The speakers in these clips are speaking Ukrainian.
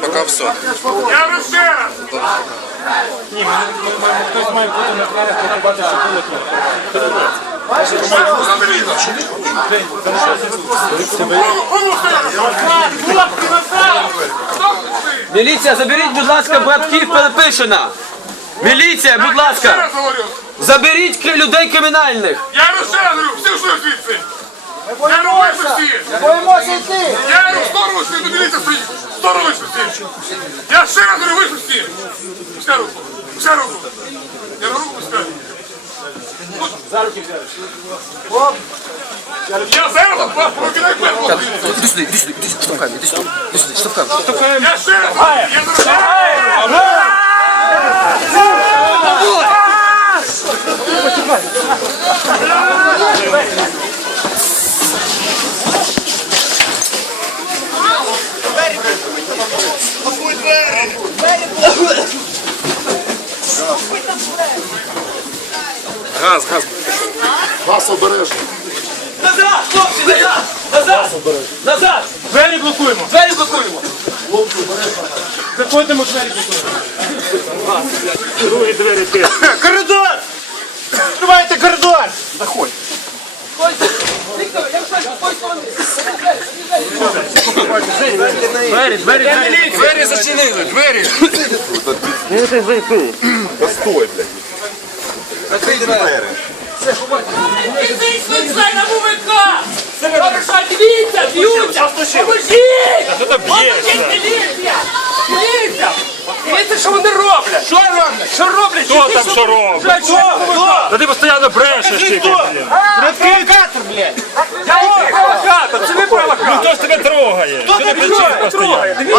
Пока все. Я говорю ще раз! Міліція, заберіть, будь ласка, братків Пилипишина. Міліція, будь ласка, заберіть людей кримінальних. Я говорю ще раз Я ще раз говорю, всі! Пускай руку! Пускай руку! Я руку пускай! За руки взяли! Я зараз вас прокидаю пекло! Іди сюди, іди сюди, іди сюди, штовхаємо, іди сюди, іди сюди, штовхаємо. Я ще раз! Я говорю, ще Вас обережно. Назад, хлопці, назад! Назад! Назад! Двері блокуємо. Двері блокуємо! Заходимо, двері блокуємо. Другі двері ти. Коридор! Відкривайте коридор! Заходь. Віктор, я щось ой, сторони. Двері, двері, двері. Двері зачинили, двері. На ВВК! Хороша, дивіться, б'ються! Поможіть! Поможіть, міліція! Міліція! Дивіться, що вони роблять! Що роблять? Що роблять? Хто там що робить? Що? Хто? Та ти постійно брешеш тільки, блін. Провокатор, блядь. Я провокатор? Це ви провокатор! Хто ж тебе трогає? Хто тебе?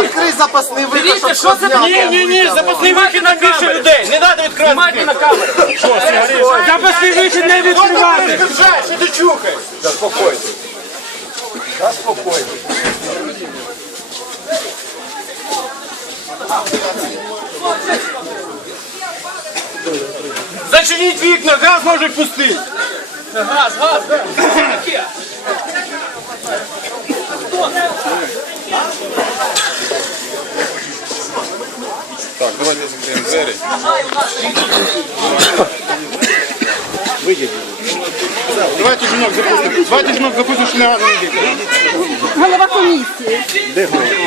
Відкрий запасний вихід, Дивіться, що це зняти. Ні, ні, ні, запасний вихід на більше людей. Знімайте на камеру! Я вихід не відкривати. Що ти чухаєш? Заспокойся. Заспокойся. Зачиніть вікна, газ може пустити. Газ, газ! Яке? Давайте жінок запустимо. Давайте жінок запустимо, що не гарно не. Голова комісії.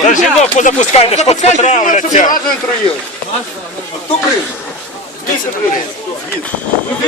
Та жінок позапускайте, ж троїли. Хто крив?